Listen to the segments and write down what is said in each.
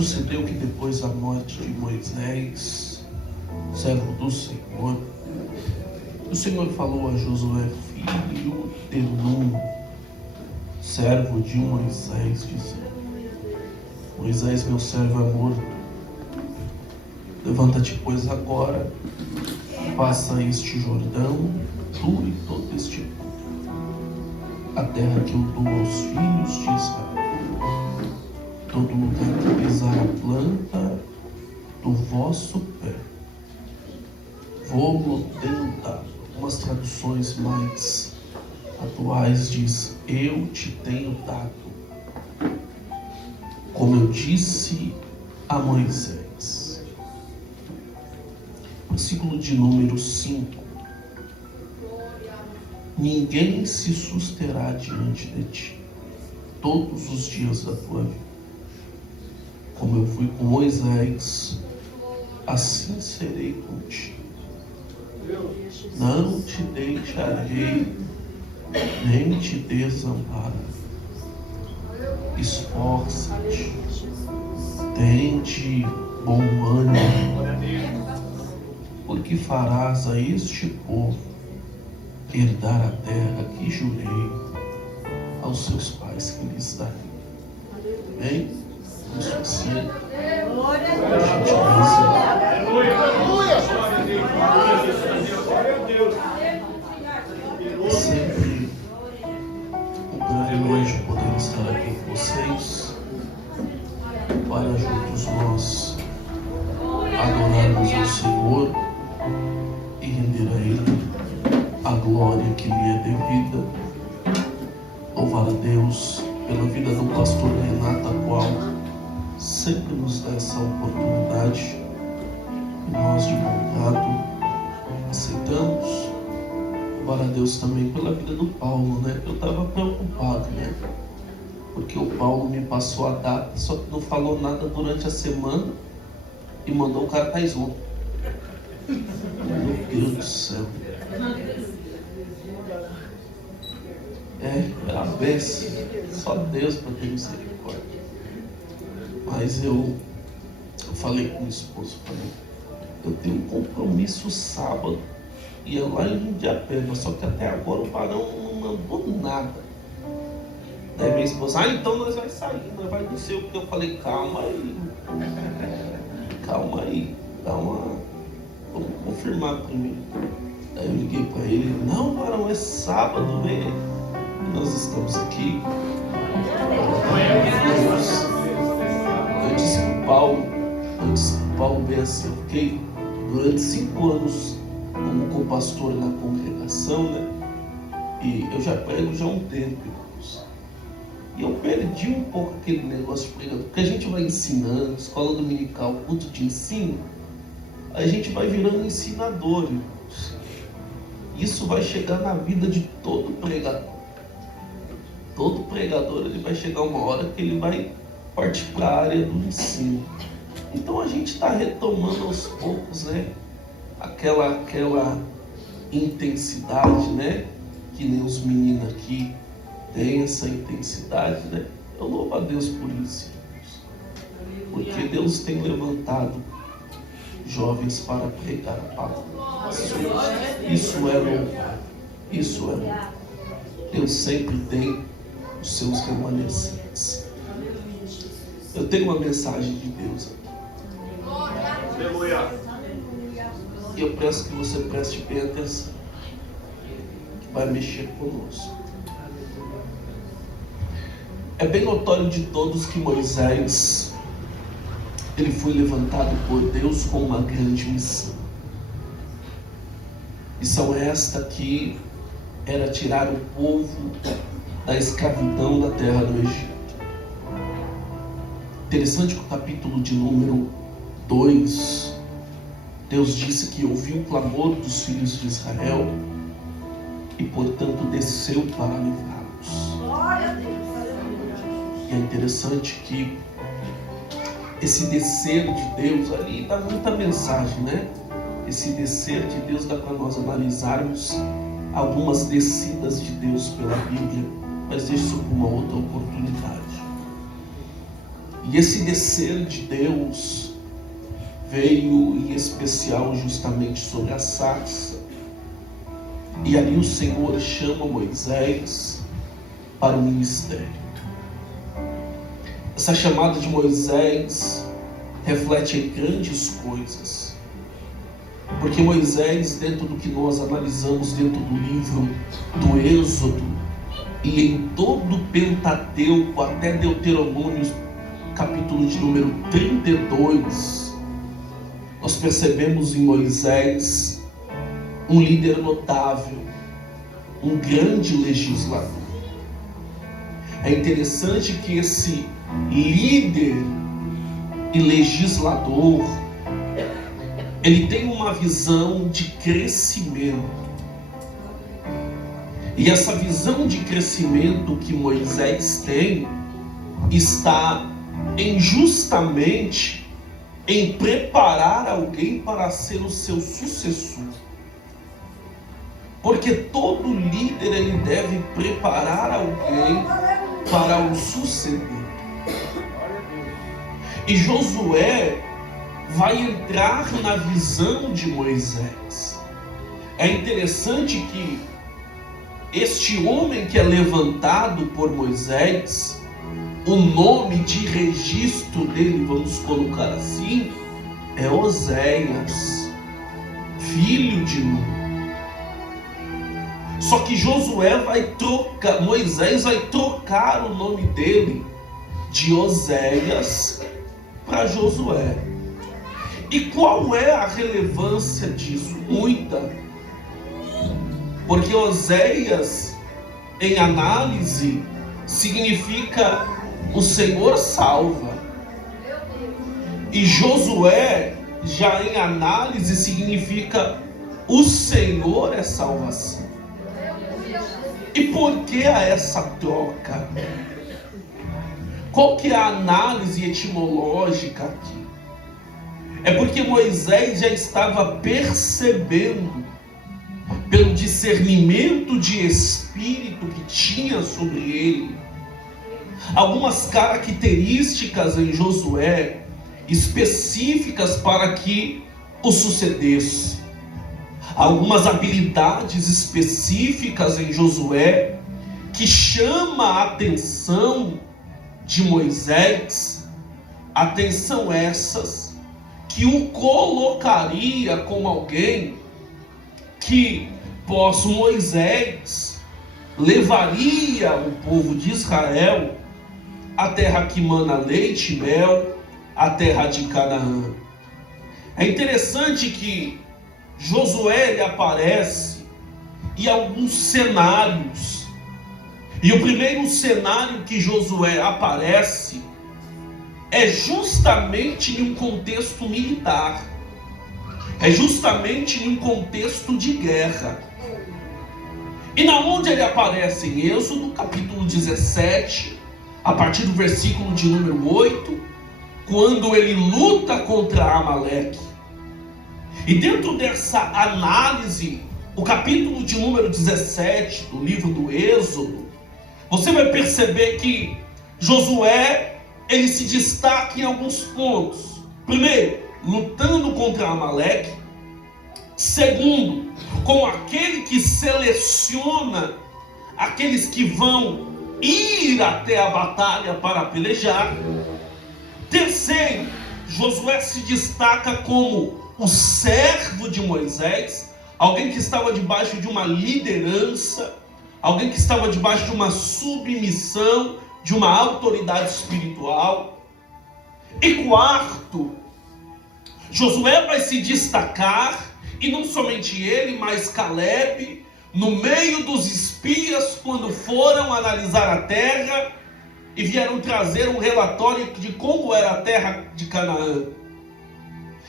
Sucedeu que depois da morte de Moisés, servo do Senhor, o Senhor falou a Josué, filho de Nun, servo de Moisés, dizendo: Moisés, meu servo, é morto. Levanta-te, pois, agora, passa este Jordão, tu e todo este povo, a terra que eu dou aos filhos de Israel. Todo lugar que pisar a planta do vosso pé, vou-lo tentar. Algumas traduções mais atuais diz: eu te tenho dado, como eu disse a Moisés. Versículo de número 5: ninguém se susterá diante de ti todos os dias da tua vida. Como eu fui com Moisés, assim serei contigo. Não te deixarei, nem te desampararei. Esforça-te, tende bom ânimo, porque farás a este povo herdar a terra que jurei aos seus pais que lhes darei. Amém? Isso assim, a gente é sempre um privilégio poder estar aqui com vocês, para juntos nós adorarmos ao Senhor e render a Ele a glória que lhe é devida. Louvar a Deus pela vida do pastor Renato, a qual sempre nos dá essa oportunidade e nós de bom grado aceitamos. Louvar a Deus também pela vida do Paulo, né? Eu estava preocupado, né? Porque o Paulo me passou a data, só que não falou nada durante a semana e mandou o cartaz ontem. Meu Deus do céu. É a bênção. Só Deus para ter misericórdia. Mas eu falei com minha esposa, eu tenho um compromisso sábado, ia lá em Jundiapeba, só que até agora o Barão não mandou nada. Daí minha esposa, então nós vai sair, nós vai descer o que eu falei, calma aí, vamos confirmar primeiro. Daí eu liguei para ele, não Barão, é sábado, velho, nós estamos aqui. Eu disse pro Paulo bem assim, eu fiquei durante 5 anos como co-pastor na congregação, né? E eu já prego já há um tempo, irmãos. E eu perdi um pouco aquele negócio de pregador, porque a gente vai ensinando, escola dominical, culto de ensino, a gente vai virando ensinador, irmãos. Isso vai chegar na vida de todo pregador. Todo pregador, ele vai chegar uma hora que ele vai partir para a área do ensino. Então a gente está retomando aos poucos, né? Aquela intensidade, né? Que nem os meninos aqui têm essa intensidade, né? Eu louvo a Deus por isso, porque Deus tem levantado jovens para pregar a palavra. Isso é louvar. Isso é louvar. Deus sempre tem os seus remanescentes. Eu tenho uma mensagem de Deus aqui. E eu peço que você preste bem atenção, que vai mexer conosco. É bem notório de todos que Moisés, ele foi levantado por Deus com uma grande missão. Missão esta que era tirar o povo da escravidão da terra do Egito. Interessante que o capítulo de número 2, Deus disse que ouviu o clamor dos filhos de Israel e, portanto, desceu para livrá-los. E é interessante que esse descer de Deus ali dá muita mensagem, né? Esse descer de Deus dá para nós analisarmos algumas descidas de Deus pela Bíblia, mas deixo isso para uma outra oportunidade. E esse descer de Deus veio em especial justamente sobre a sarça. E ali o Senhor chama Moisés para o ministério. Essa chamada de Moisés reflete grandes coisas. Porque Moisés, dentro do que nós analisamos dentro do livro do Êxodo, e em todo o Pentateuco, até Deuteronômio, capítulo de número 32, nós percebemos em Moisés um líder notável, um grande legislador. É interessante que esse líder e legislador, ele tem uma visão de crescimento. E essa visão de crescimento que Moisés tem está justamente em preparar alguém para ser o seu sucessor. Porque todo líder ele deve preparar alguém para o suceder. E Josué vai entrar na visão de Moisés. É interessante que este homem que é levantado por Moisés, o nome de registro dele, vamos colocar assim, é Oséias, filho de Nun. Só que Moisés vai trocar o nome dele de Oséias para Josué. E qual é a relevância disso? Muita. Porque Oséias, em análise, significa o Senhor salva. E Josué, já em análise, significa o Senhor é salvação. E por que há essa troca? Qual que é a análise etimológica aqui? É porque Moisés já estava percebendo, pelo discernimento de espírito que tinha sobre ele, algumas características em Josué específicas para que o sucedesse. Algumas habilidades específicas em Josué que chama a atenção de Moisés, atenção essas que o colocaria como alguém que pós Moisés levaria o povo de Israel à terra que mana leite e mel, a terra de Canaã. É interessante que Josué ele aparece em alguns cenários. E o primeiro cenário que Josué aparece é justamente em um contexto militar. É justamente em um contexto de guerra. E na onde ele aparece? Em Êxodo, capítulo 17, a partir do versículo de número 8, quando ele luta contra Amaleque. E dentro dessa análise, o capítulo de número 17 do livro do Êxodo, você vai perceber que Josué, ele se destaca em alguns pontos. Primeiro, lutando contra Amaleque. Segundo, como aquele que seleciona aqueles que vão ir até a batalha para pelejar. Terceiro, Josué se destaca como o servo de Moisés, alguém que estava debaixo de uma liderança, alguém que estava debaixo de uma submissão, de uma autoridade espiritual. E quarto, Josué vai se destacar, e não somente ele, mas Caleb, no meio dos espias, quando foram analisar a terra e vieram trazer um relatório de como era a terra de Canaã,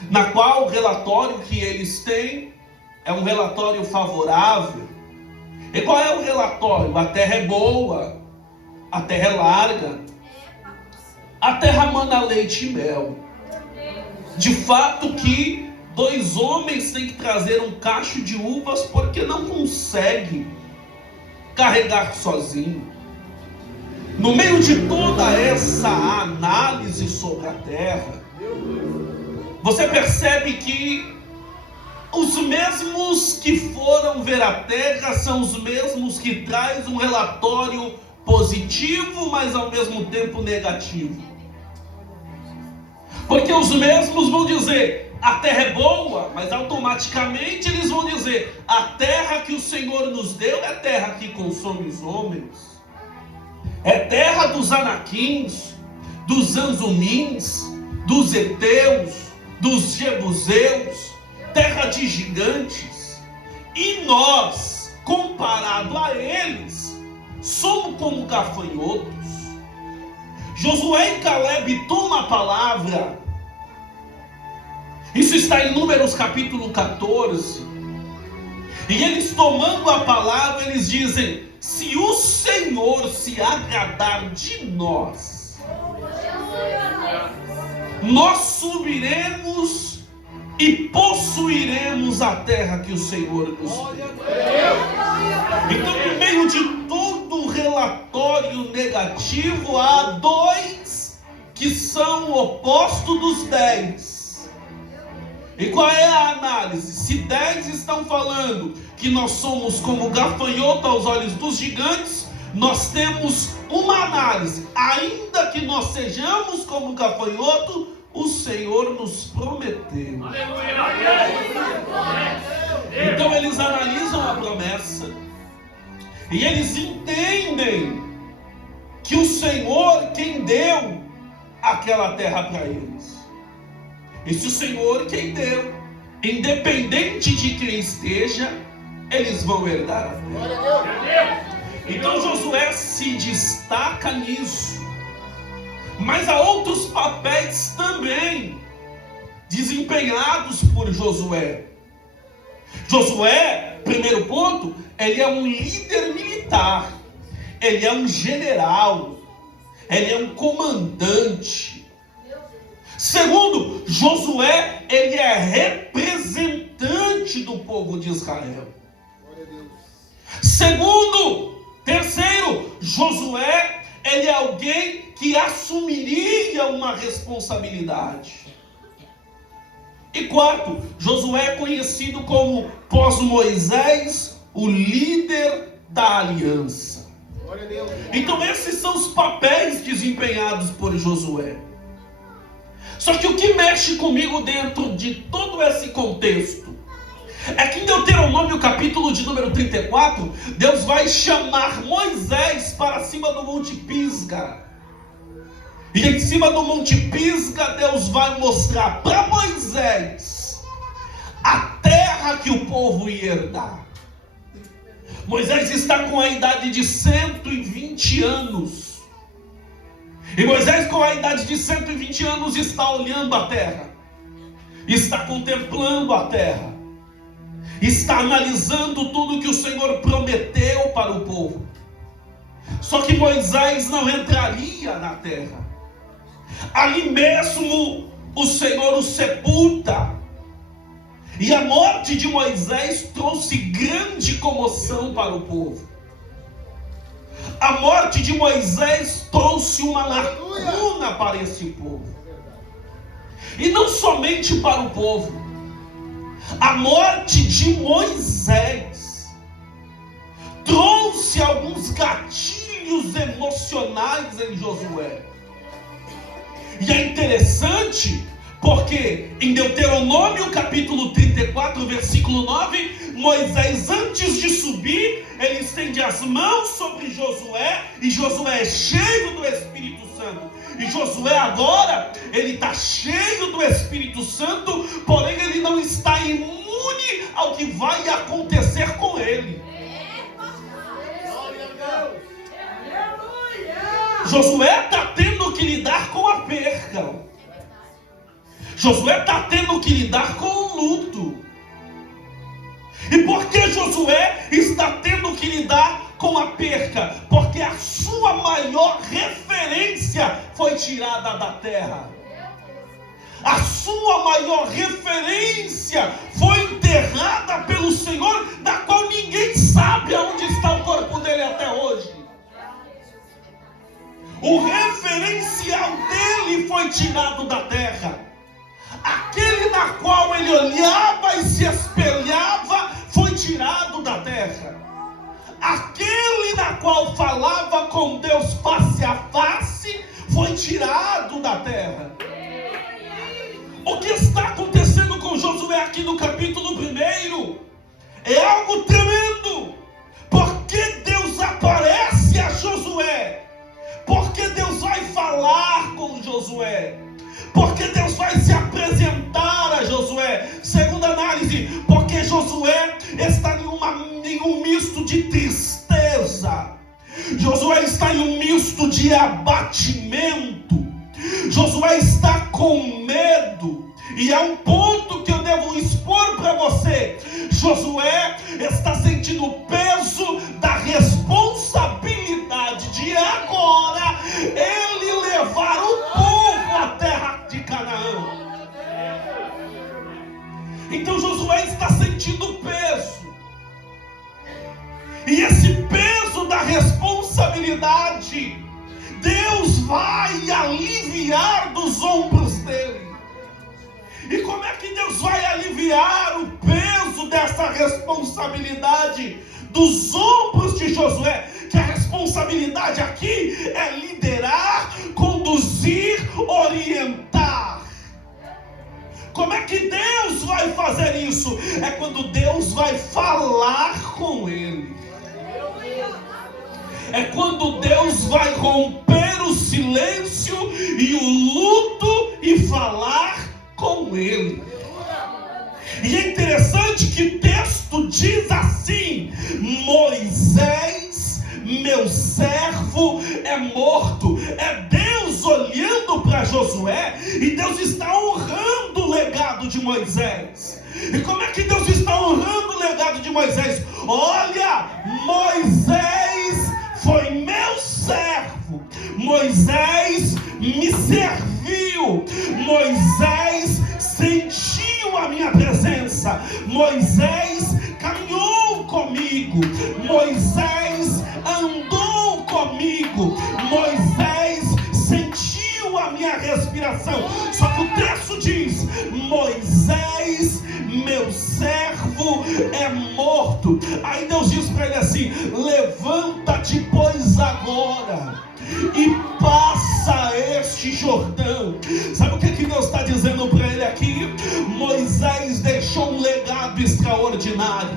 na qual o relatório que eles têm é um relatório favorável. E qual é o relatório? A terra é boa, a terra é larga, a terra mana leite e mel. De fato que 2 homens têm que trazer um cacho de uvas porque não consegue carregar sozinho. no meio de toda essa análise sobre a terra, você percebe que os mesmos que foram ver a terra são os mesmos que traz um relatório positivo, mas ao mesmo tempo negativo. Porque os mesmos vão dizer, a terra é boa, mas automaticamente eles vão dizer, a terra que o Senhor nos deu é terra que consome os homens. É terra dos Anaquins, dos Anzumins, dos Heteus, dos Jebuseus, terra de gigantes. E nós, comparado a eles, somos como gafanhotos. Josué e Caleb tomam a palavra. Isso está em Números capítulo 14. E eles tomando a palavra, eles dizem, se o Senhor se agradar de nós, nós subiremos e possuiremos a terra que o Senhor nos deu. Então, no meio de todo o relatório negativo, há 2 que são o oposto dos 10. E qual é a análise? Se 10 estão falando que nós somos como gafanhoto aos olhos dos gigantes, nós temos uma análise. Ainda que nós sejamos como gafanhoto, o Senhor nos prometeu. Então eles analisam a promessa e eles entendem que o Senhor quem deu aquela terra para eles. E se o Senhor quem deu, independente de quem esteja, eles vão herdar a terra. Então Josué se destaca nisso. Mas há outros papéis também desempenhados por Josué. Josué, primeiro ponto, ele é um líder militar. Ele é um general. Ele é um comandante. Segundo, Josué, ele é representante do povo de Israel. Terceiro, Josué, ele é alguém que assumiria uma responsabilidade. E quarto, Josué é conhecido como, pós-Moisés, o líder da aliança. Então esses são os papéis desempenhados por Josué. Só que o que mexe comigo dentro de todo esse contexto é que em Deuteronômio capítulo de número 34, Deus vai chamar Moisés para cima do Monte Pisga. E em cima do Monte Pisga, Deus vai mostrar para Moisés a terra que o povo ia herdar. Moisés está com a idade de 120 anos. E Moisés, com a idade de 120 anos, está olhando a terra, está contemplando a terra, está analisando tudo que o Senhor prometeu para o povo. Só que Moisés não entraria na terra. Ali mesmo o Senhor o sepulta. E a morte de Moisés trouxe grande comoção para o povo. A morte de Moisés trouxe uma lacuna para esse povo. E não somente para o povo. A morte de Moisés trouxe alguns gatilhos emocionais em Josué. E é interessante porque em Deuteronômio capítulo 34, versículo 9, Moisés, antes de subir, ele estende as mãos sobre Josué, e Josué é cheio do Espírito Santo. E Josué agora, ele está cheio do Espírito Santo, porém ele não está imune ao que vai acontecer com ele. Josué está tendo que lidar com a perca. Josué está tendo que lidar com o luto. E por que Josué está tendo que lidar com a perca? Porque a sua maior referência foi tirada da terra. A sua maior referência foi enterrada pelo Senhor, da qual ninguém sabe aonde está o corpo dele até hoje. O referencial dele foi tirado da terra. Aquele na qual ele olhava e se espelhava foi tirado da terra. Aquele na qual falava com Deus face a face foi tirado da terra. O que está acontecendo com Josué aqui no capítulo 1 é algo tremendo. Porque Deus aparece a Josué, porque Deus vai falar com Josué, porque Deus vai se apresentar a Josué. Segunda análise, porque Josué está em um misto de tristeza. Josué está em um misto de abatimento. Josué está com medo. E é um ponto que eu devo expor para você. Josué está sentindo o peso da responsabilidade de agora ele levar o povo à terra de Canaã. Então Josué está sentindo o peso. E esse peso da responsabilidade, Deus vai aliviar dos ombros dele. E como é que Deus vai aliviar o peso dessa responsabilidade dos ombros de Josué? Que a responsabilidade aqui é liderar, conduzir, orientar. Como é que Deus vai fazer isso? É quando Deus vai falar com ele. É quando Deus vai romper o silêncio e o luto e falar com ele. E é interessante que o texto diz assim: Moisés, meu servo, é morto. É Deus olhando para Josué e Deus está honrando o legado de Moisés. E como é que Deus está honrando o legado de Moisés? Olha, Moisés foi meu servo. Moisés me serviu. Moisés sentiu a minha presença. Moisés caminhou comigo. Moisés andou comigo. Moisés sentiu a minha respiração. Só que o texto diz: Moisés, meu servo, é morto. Aí Deus diz para ele assim: levanta-te, pois, agora e passa este Jordão. Sabe o que Deus está dizendo para ele aqui? Moisés deixou um legado extraordinário.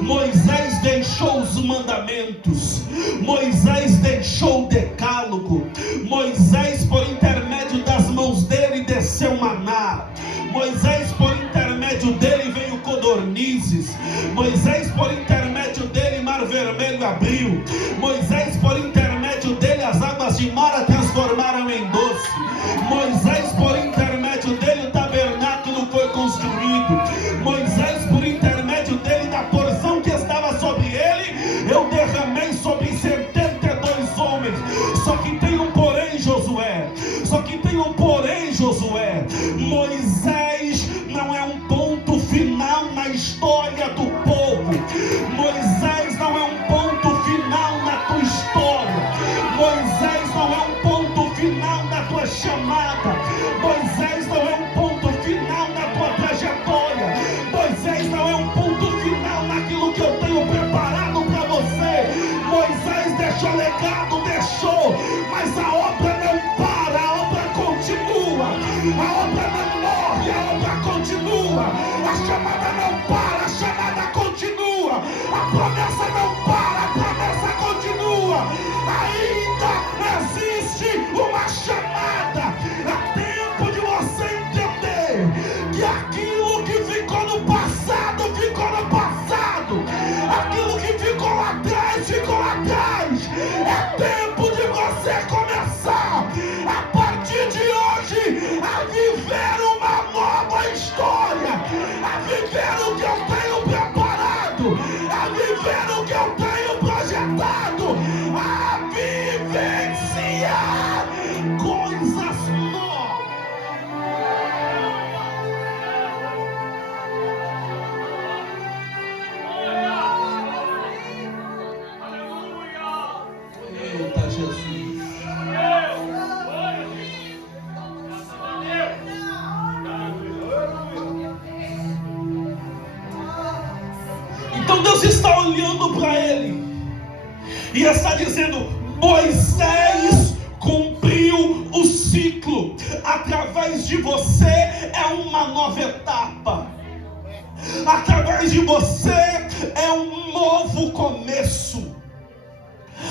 Moisés deixou os mandamentos. Moisés deixou o decálogo. Moisés, por intermédio das mãos dele, desceu maná. Moisés, por intermédio dele, veio codornizes. Moisés, por intermédio dele, mar vermelho abriu. Moisés, por intermédio dele, as águas de Mara transformaram em doce. Moisés, por intermédio dele, o tabernáculo foi construído. Moisés, por intermédio dele, da porção que estava sobre ele, eu derramei sobre 72 homens. Só que tem um porém, Josué. Só que tem um porém, Josué. Moisés não é um ponto final na história do povo. Moisés não é um ponto final na tua história. Moisés não é um ponto final na tua chamada. Moisés não é um ponto final na tua trajetória. Moisés não é um ponto final naquilo que eu tenho preparado para você. Moisés deixou legado, deixou, mas a obra não para, a obra continua. A obra não morre, a obra continua. A chamada não para, a chamada continua. A promessa não para, a promessa continua. Ainda existe uma chamada. É tempo de você entender que aquilo que ficou no passado, ficou no passado. Aquilo que ficou lá atrás, ficou lá atrás. É tempo de você começar, a partir de hoje, a viver uma nova história, a viver o que eu tenho preparado Então Deus está olhando para ele e está dizendo: Moisés cumpriu o ciclo. Através de você é uma nova etapa. Através de você é um novo começo.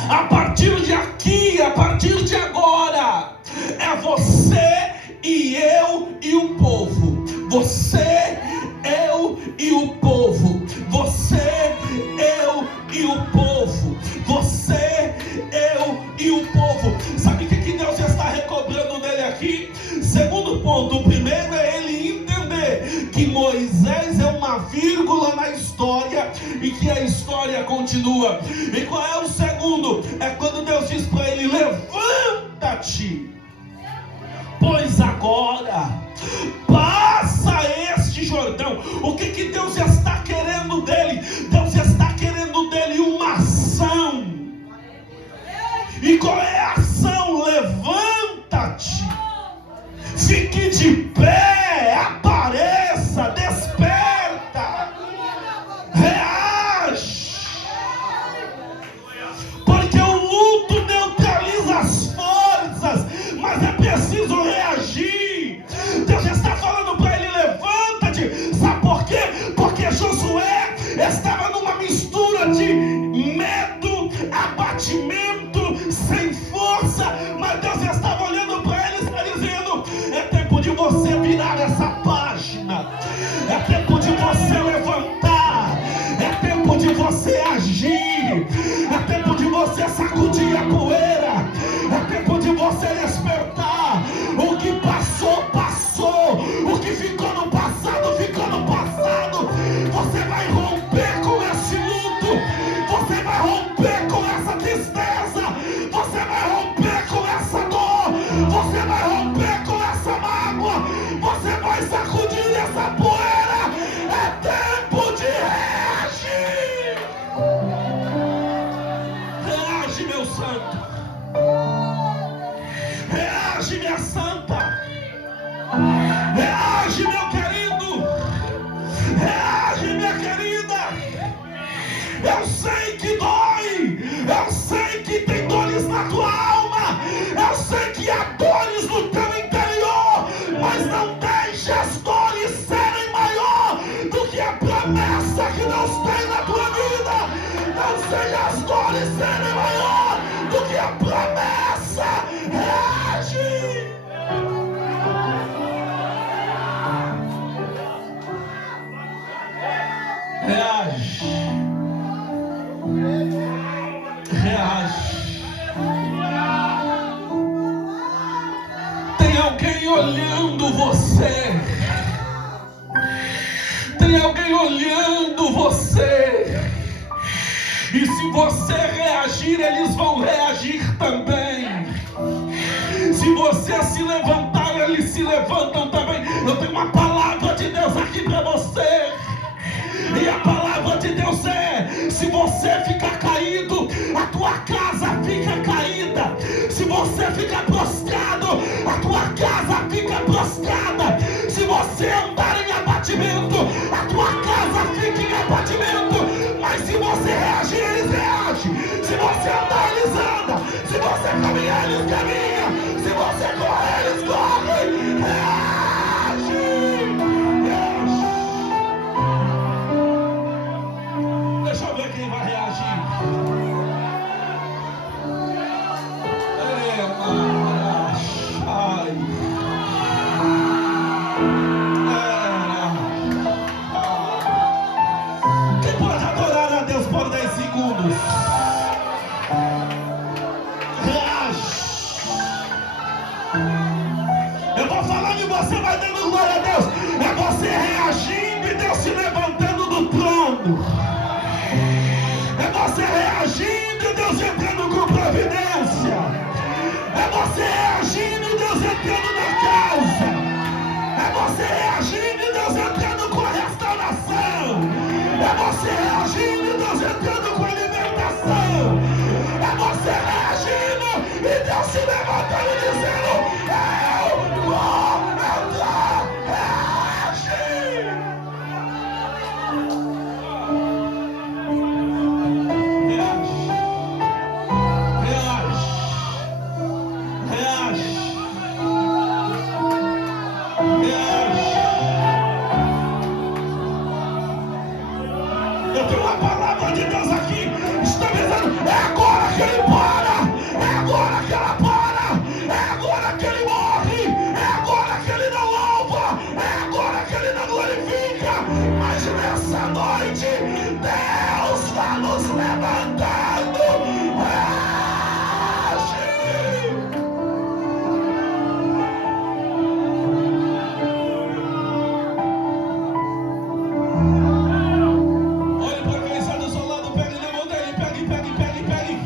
A partir de aqui, a partir de agora, é você e eu e o povo. Você, eu e o povo. Você, eu e o povo. Você, eu e o povo. Sabe o que Deus está recobrando dele aqui? Segundo ponto. O primeiro é ele entender que Moisés é uma vírgula na história e que a história continua. E qual é o segundo? É quando Deus diz para ele: levanta-te, pois agora passa este Jordão. O que Deus está querendo dele? Deus está querendo dele uma ação. E qual é a ação? Levanta-te, fique de pé, apareça, desperta, reage. Porque o luto neutraliza as forças, mas é preciso reagir. Deus está falando para ele: levanta-te. Sabe por quê? Porque Josué estava numa mistura de medo, abatimento, sem força. Mas Deus estava olhando para ele e está dizendo: é tempo de você virar essa página. É tempo de você levantar. É tempo de você agir. É tempo de você sacudir a poeira. É tempo de você despertar. O que passou, passou. O que ficou no passado, ficou no passado. Você vai romper com esse luto. Você vai romper com essa tristeza. Você vai romper com essa dor. Você vai romper com essa mágoa. Você vai sacudir essa poeira. É tempo de reagir. Reage, meu santo. Reage, minha santa. Reage, meu querido. Reage, minha querida. Eu sei que dói. Eu sei que tem dores na tua alma. Eu sei que há dores no teu interior. Mas não deixe as dores serem maior do que a promessa que Deus tem na tua vida. Não deixe as dores serem maior do que a promessa. Reage. Reage. Reage. Tem alguém olhando você. Tem alguém olhando você. E se você reagir, eles vão reagir também. Se você se levantar, eles se levantam também. Eu tenho uma palavra de Deus aqui para você. E a palavra de Deus é: se você ficar caído, a tua casa fica caída. Se você ficar prostrado, a tua casa fica prostrada. Se você andar em abatimento, a tua casa fica em abatimento. Mas se você reagir, eles reagem. Se você andar, eles andam. Se você caminhar, eles caminham. Se você correr, eles correm. Reage. Deixa eu ver quem vai reagir. Quem pode adorar a Deus por 10 segundos? Reage. Eu vou falando e você vai dando glória a Deus. É você reagindo e Deus se levantando do trono. É você reagindo e Deus entrando com providência. É você reagindo e Deus entrando na casa. É você reagindo e Deus entrando com a restauração. É você reagindo e Deus entrando com a libertação. É você reagindo e Deus se levantando e dizendo: eu vou entrar. Reage. nessa noite, Deus está nos levantando. Olhe para quem está do seu lado, pegue, levanta ele, pegue.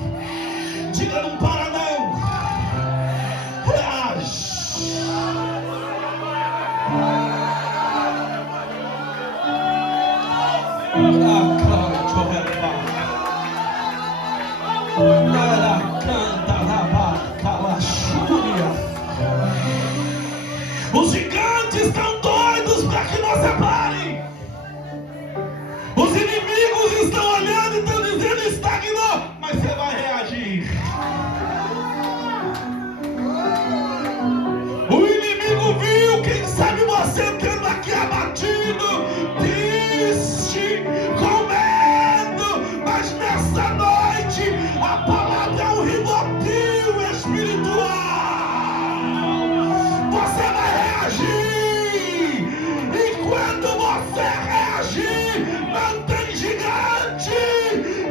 Diga, não para não. Os gigantes estão doidos para que você pare. Os inimigos estão olhando e estão dizendo estagnou, mas você vai reagir. O inimigo viu, quem sabe você entrando aqui abatido, triste, com medo, mas nessa noite a palavra é um ribotil espiritual. Você vai reagir, e quando você reagir, não tem gigante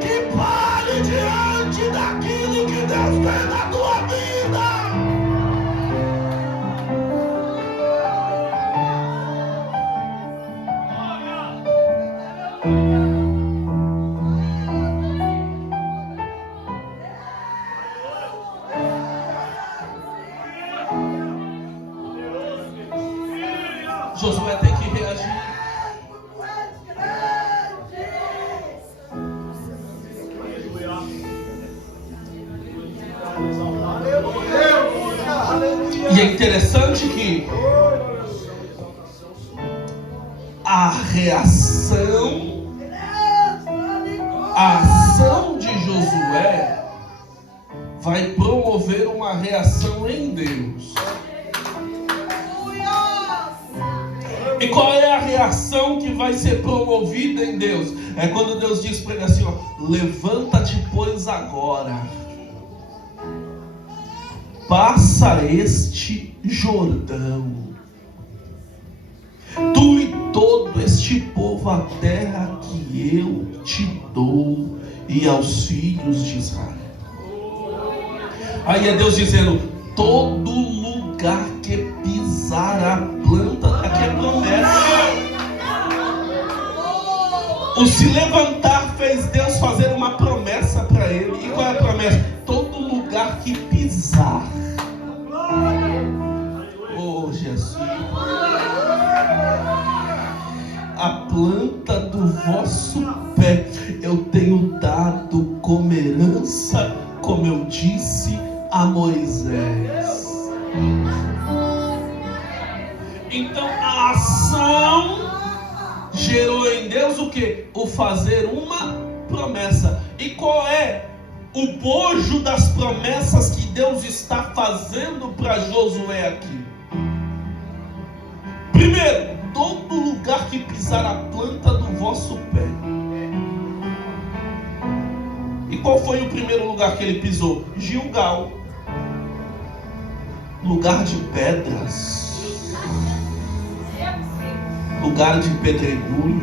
que pare diante daquilo que Deus tem na tua vida. Josué tem que reagir. E é interessante que a ação de Josué vai promover uma reação em Deus. E qual é a reação que vai ser promovida em Deus? É quando Deus diz para ele assim, ó, levanta-te, pois agora, passa este Jordão, tu e todo este povo, a terra que eu te dou, e aos filhos de Israel. Aí é Deus dizendo, todo lugar que pisar a planta, aqui é promessa. O se levantar fez Deus fazer uma promessa para ele. E qual é a promessa? Todo lugar que pisar. Oh Jesus, a planta do vosso pé eu tenho dado como herança, como eu disse a Moisés. Então a ação gerou em Deus o que? O fazer uma promessa. E qual é o bojo das promessas que Deus está fazendo para Josué aqui? Primeiro, todo lugar que pisar a planta do vosso pé. E qual foi o primeiro lugar que ele pisou? Gilgal, lugar de pedras, lugar de pedregulho.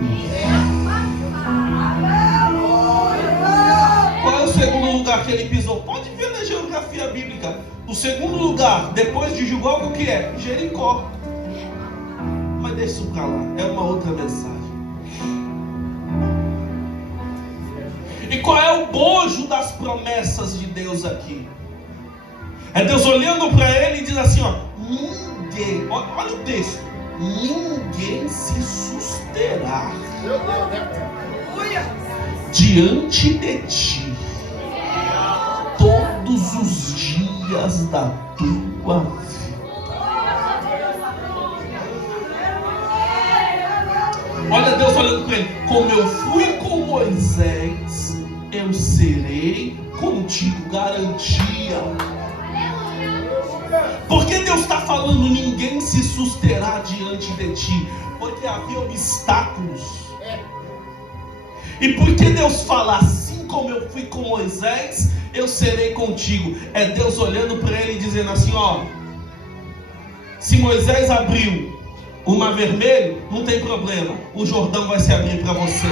Qual é o segundo lugar que ele pisou? Pode ver na geografia bíblica. O segundo lugar, depois de Gilgal, o que é? Jericó. Mas deixa isso pra lá, é uma outra mensagem. E qual é o bojo das promessas de Deus aqui? É Deus olhando para ele e diz assim, ó, ninguém, olha o texto, ninguém se susterá diante de ti todos os dias da tua vida. Olha Deus olhando para ele, como eu fui com Moisés, eu serei contigo, garantia. Por que Deus está falando ninguém se susterá diante de ti? Porque havia obstáculos. E por que Deus fala assim como eu fui com Moisés, eu serei contigo? É Deus olhando para ele e dizendo assim, ó, se Moisés abriu O mar vermelho, não tem problema. O Jordão vai se abrir para você.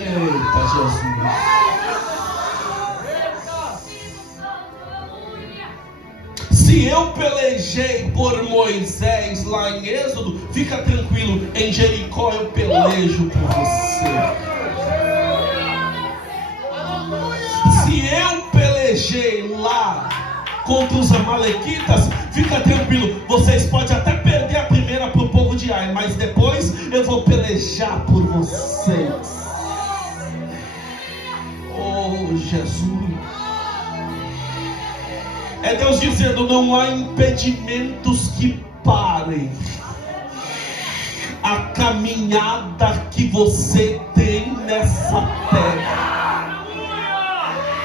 Eita, Jesus. Se eu pelejei por Moisés lá em Êxodo, fica tranquilo, em Jericó eu pelejo por você. Se eu pelejei lá contra os amalequitas, fica tranquilo, vocês podem até perder a primeira para o povo de Ai, mas depois eu vou pelejar por vocês. Oh, Jesus. É Deus dizendo, não há impedimentos que parem a caminhada que você tem nessa terra.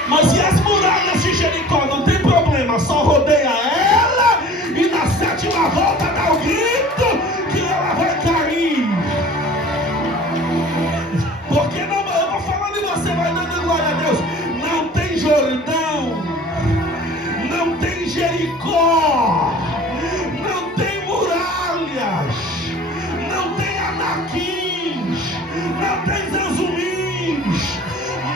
Mas e as muralhas de Jericó? Não tem problema, só rodeia ela e na sétima volta dá o grito que ela vai cair. Porque não, eu vou falando e você vai dando glória a Deus. Não tem Jordão, não tem Jericó, não tem muralhas, não tem anaquins, não tem zazumins,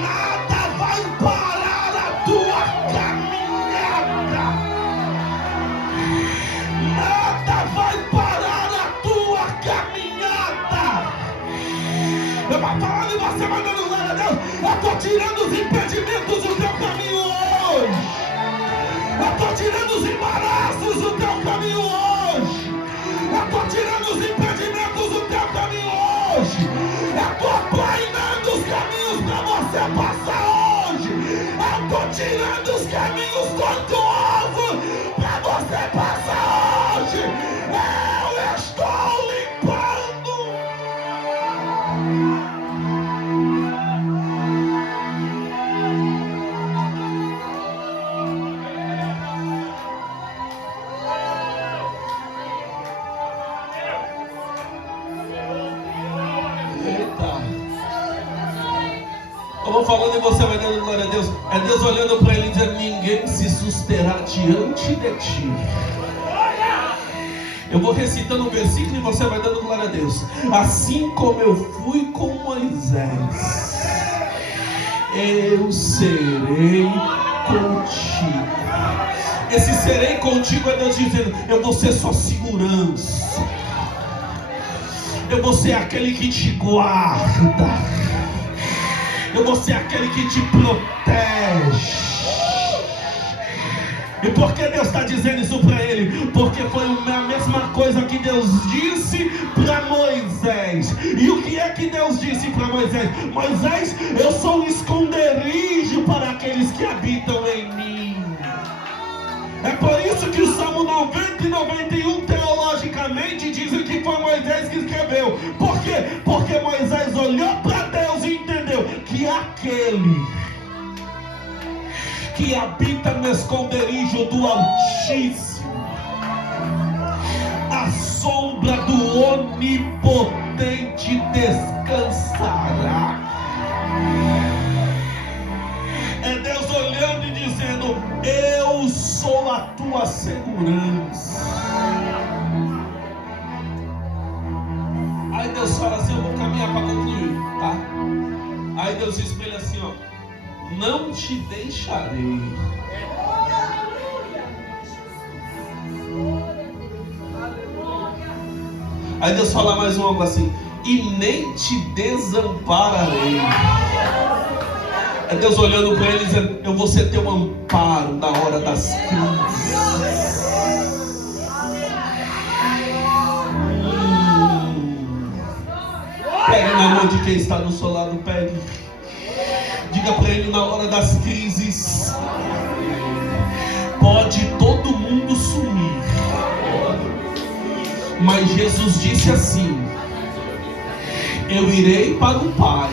nada vai parar a tua caminhada, nada vai parar a tua caminhada. Eu vou falando e você vai dando glória a Deus. Eu estou tirando os impedimentos do teu caminho hoje. Eu estou tirando os embaraços do teu caminho hoje. Eu estou tirando os impedimentos do teu caminho hoje. Eu estou aplanando os caminhos para você passar hoje. Eu estou tirando os caminhos tortuosos para você passar hoje. Eu estou limpando. Eu vou falando e você vai dando glória a Deus. É Deus olhando para ele e dizendo, ninguém se susterá diante de ti. Eu vou recitando um versículo e você vai dando glória a Deus. Assim como eu fui com Moisés, eu serei contigo. Esse serei contigo é Deus dizendo, eu vou ser sua segurança. Eu vou ser aquele que te guarda. Eu vou ser aquele que te protege. E por que Deus está dizendo isso para ele? Porque foi a mesma coisa que Deus disse para Moisés. E o que é que Deus disse para Moisés? Moisés, eu sou um esconderijo para aqueles que habitam em mim. É por isso que o Salmo 90 e 91 teologicamente dizem que foi Moisés que escreveu. Por quê? Porque Moisés olhou para Deus e entendeu que aquele que habita no esconderijo do Altíssimo, a sombra do Onipotente descansará. É Deus olhando e dizendo, eu sou a tua segurança. Aí Deus fala assim, eu vou caminhar para concluir, tá? Aí Deus diz para ele assim, ó, não te deixarei. Aí Deus fala mais algo assim, e nem te desampararei. É Deus olhando para ele e dizendo, eu vou ser teu amparo na hora das crises. Pegue na mão de quem está do seu lado, pegue. Diga para ele, na hora das crises, pode todo mundo sumir, mas Jesus disse assim, eu irei para o Pai,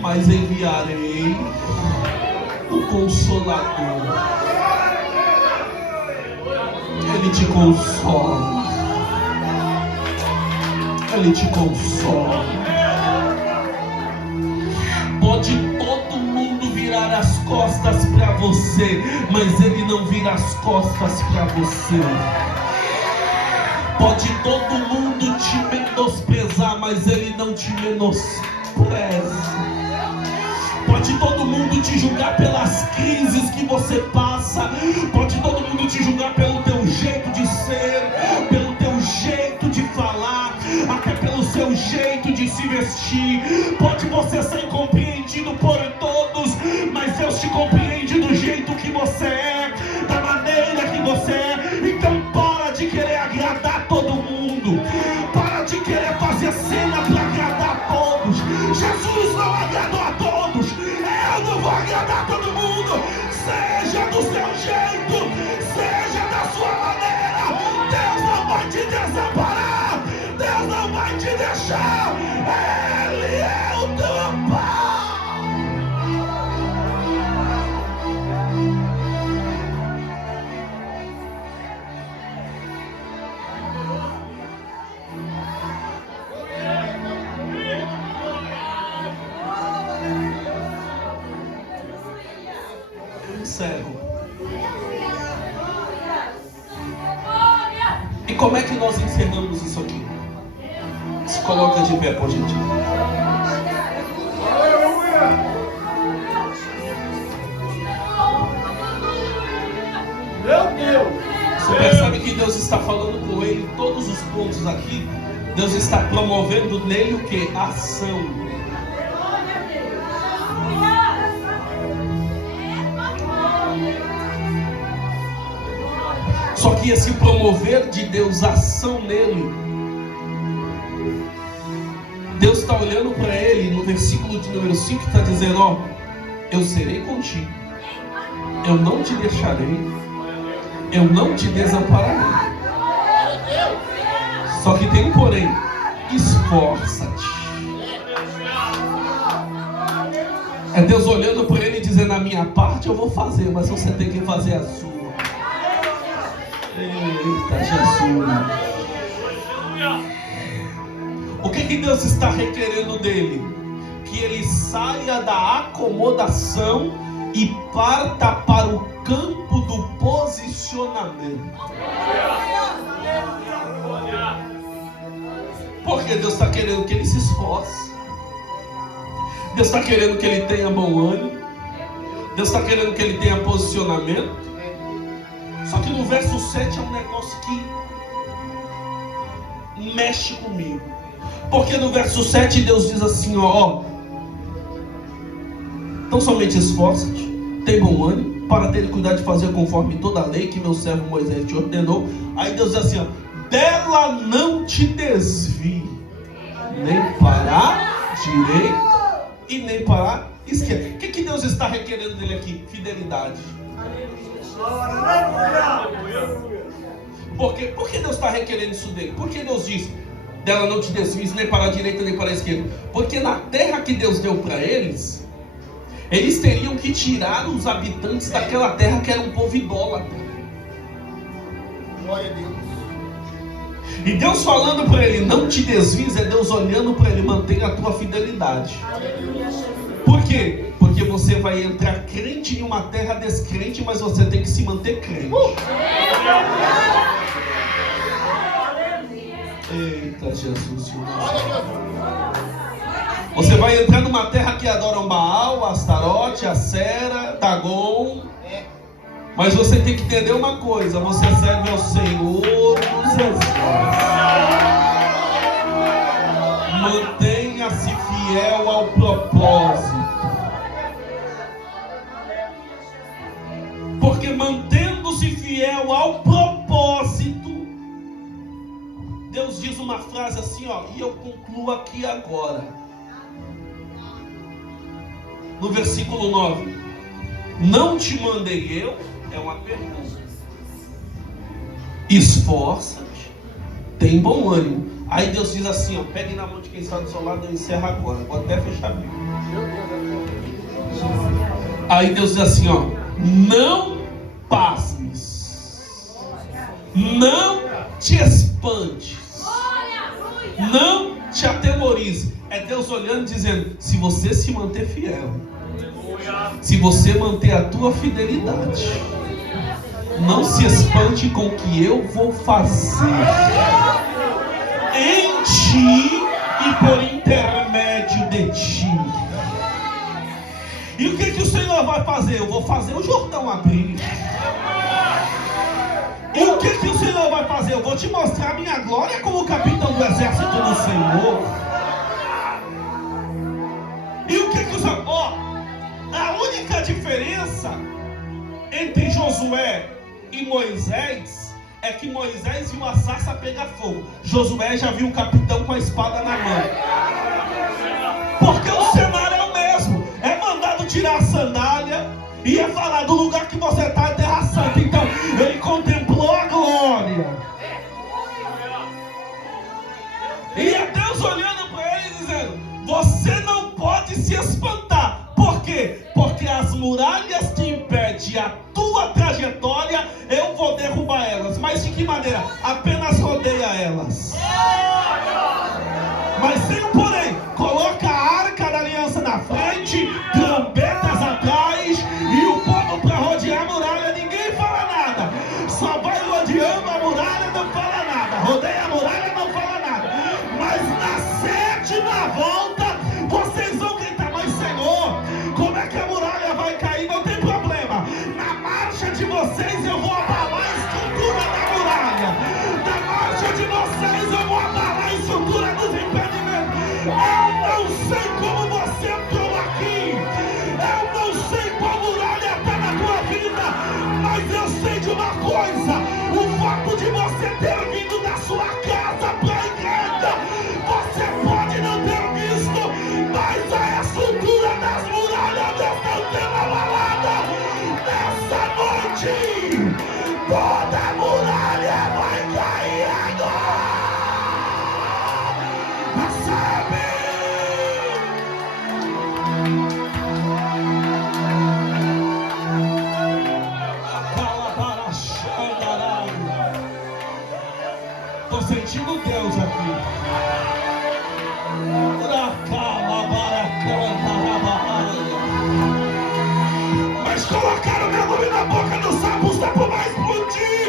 mas enviarei o Consolador. Ele te consola. Ele te consola. Pode todo mundo virar as costas para você, mas Ele não vira as costas para você. Pode todo mundo te menosprezar, mas Ele não te menospreza. Pode todo mundo te julgar pelas crises que você passa. Pode todo mundo te julgar pelo teu jeito de ser, pelo teu jeito de falar, até pelo seu jeito de se vestir. Pode você ser incompreendido por todos, mas Deus te compreende do jeito que você é, da maneira que você é. Então para de querer agradar todo mundo. Para de querer fazer cena para agradar a todos. Jesus não agradou a todos. Eu não vou agradar todo mundo. Seja do seu jeito, seja da sua maneira. Deus não vai te desamparar. Deus não vai te deixar. Ele é o teu Pai. E como é que nós encerramos isso aqui? Se coloca de pé, por gente. Meu Deus! Você percebe que Deus está falando com ele em todos os pontos aqui. Deus está promovendo nele o que? Ação. Só que esse promover de Deus, ação nele, Deus está olhando para ele no versículo de número 5, está dizendo: ó, eu serei contigo, eu não te deixarei, eu não te desampararei. Só que tem um porém: esforça-te. É Deus olhando para ele e dizendo: a minha parte eu vou fazer, mas você tem que fazer a sua. Eita Jesus! O que Deus está requerendo dele? Que ele saia da acomodação e parta para o campo do posicionamento. Porque Deus está querendo que ele se esforce. Deus está querendo que ele tenha bom ânimo. Deus está querendo que ele tenha posicionamento. Só que no verso 7 é um negócio que mexe comigo. Porque no verso 7 Deus diz assim: ó, então somente esforça-te, tem bom ânimo, para ter cuidado de fazer conforme toda a lei que meu servo Moisés te ordenou. Aí Deus diz assim: ó, dela não te desvie, nem para direita e nem para esquerda. O que Deus está requerendo dele aqui? Fidelidade. Por que Deus está requerendo isso dele? Por que Deus diz: dela não te desvies nem para a direita nem para a esquerda? Porque na terra que Deus deu para eles teriam que tirar os habitantes daquela terra que era um povo idólatra. Glória a Deus. E Deus falando para ele: não te desvies, é Deus olhando para ele: mantenha a tua fidelidade. Por quê? Porque você vai entrar crente em uma terra descrente, mas você tem que se manter crente. Eita Jesus! Você vai entrar numa terra que adoram Baal, Astarote, Acera, Dagon. Mas você tem que entender uma coisa: você serve ao Senhor dos Exércitos. Mantenha-se fiel ao propósito. Porque mantendo-se fiel ao propósito, Deus diz uma frase assim, ó, e eu concluo aqui agora. No versículo 9: não te mandei eu, é uma pergunta. Esforça-te, tem bom ânimo. Aí Deus diz assim, ó, pegue na mão de quem está do seu lado e encerra agora. Vou até fechar a Bíblia. Aí Deus diz assim, ó, não pasmes, não te espantes, não te atemorize. É Deus olhando e dizendo: se você se manter fiel, se você manter a tua fidelidade, não se espante com o que eu vou fazer em ti e por intermédio de ti. E o que o Senhor vai fazer? Eu vou fazer o Jordão abrir. E o que o Senhor vai fazer? Eu vou te mostrar a minha glória como capitão do exército do Senhor. E o que o Senhor... a única diferença entre Josué e Moisés é que Moisés viu a sarça pegar fogo. Josué já viu o capitão com a espada na mão. Porque o cenário é o mesmo. É mandado tirar a sandália e é falar: do lugar que você está é terra santa. Então ele contemplou a glória. E é Deus olhando para ele dizendo: você não pode se espantar. Por quê? Porque as muralhas que impedem a tua trajetória, eu vou derrubar elas. Mas de que maneira? Apenas rodeia elas. Mas sem um porém. Coloca a arca da aliança na frente, trombetas atrás, e o povo para rodear a muralha, ninguém fala nada. Só vai rodeando a muralha, não fala nada. Rodeia a muralha, não fala nada. Mas na sétima volta, vocês vão gritar: mas Senhor, como é que a muralha vai cair? Não tem problema. Na marcha de vocês eu vou abalar a estrutura da muralha. Na marcha de vocês eu vou abalar a estrutura dos impedimentos. Eu não sei como você entrou aqui. Eu não sei qual muralha está na tua vida. Mas eu sei de uma coisa: o fato de você ter vindo da sua casa para a igreja, você pode não ter visto, mas a estrutura das muralhas estão sendo abalada. Nessa noite, toda a muralha vai cair agora. Recebe! Estou sentindo Deus aqui. Mas colocaram meu nome na boca do sapo, o sapo vai explodir,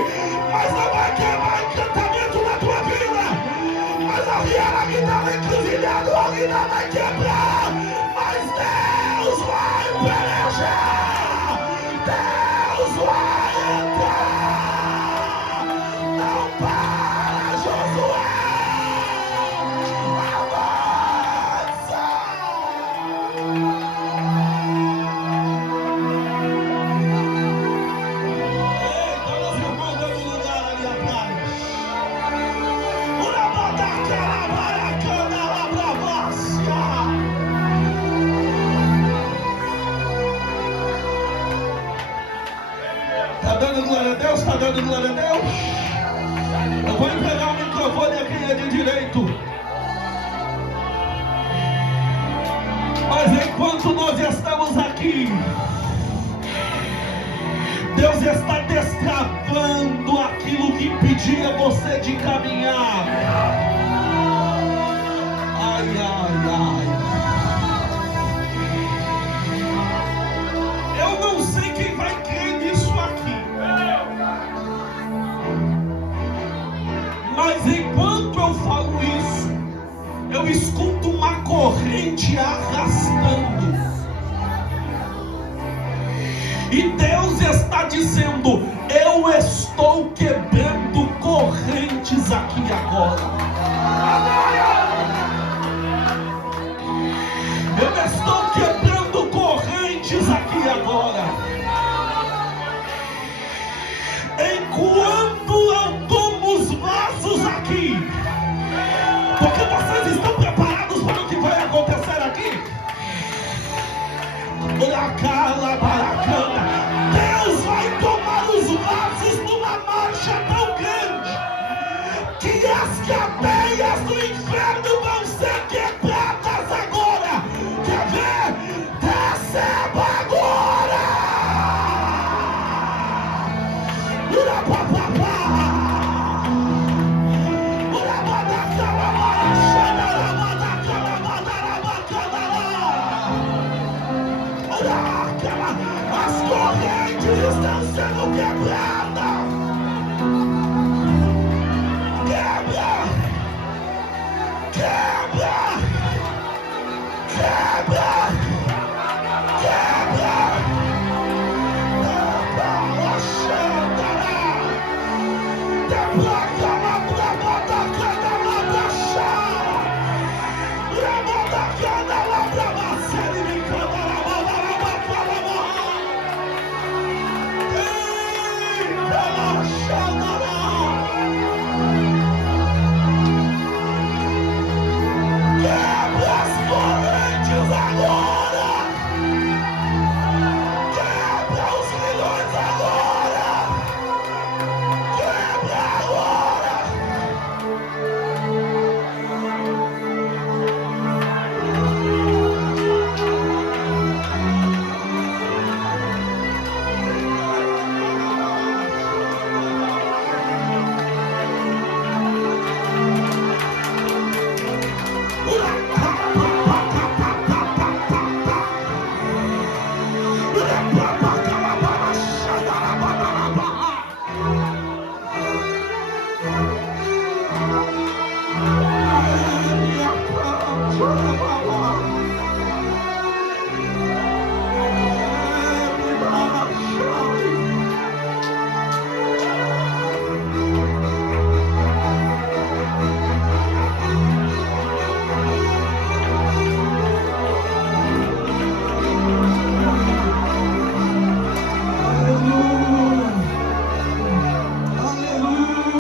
mas não vai quebrar encantamento na tua vida. Mas a viara que estava encruzilhado, alguém não vai quebrar. Mas Deus vai pelejar, Deus vai entrar. Não para, Josué. Está dando glória a Deus? Eu vou entregar o microfone a quem é de direito. Mas enquanto nós estamos aqui, Deus está destravando aquilo que impedia você de caminhar. Ai, ai, ai. Eu não sei quem vai crer nisso aqui. Mas enquanto eu falo isso, eu escuto uma corrente arrastando. E Deus está dizendo: eu estou quebrando correntes aqui agora. Eu estou quebrando correntes aqui agora. Enquanto eu tomo os vasos aqui, porque vocês estão preparados para o que vai acontecer aqui? Deus vai tomar os vasos numa marcha tão grande que as cabeças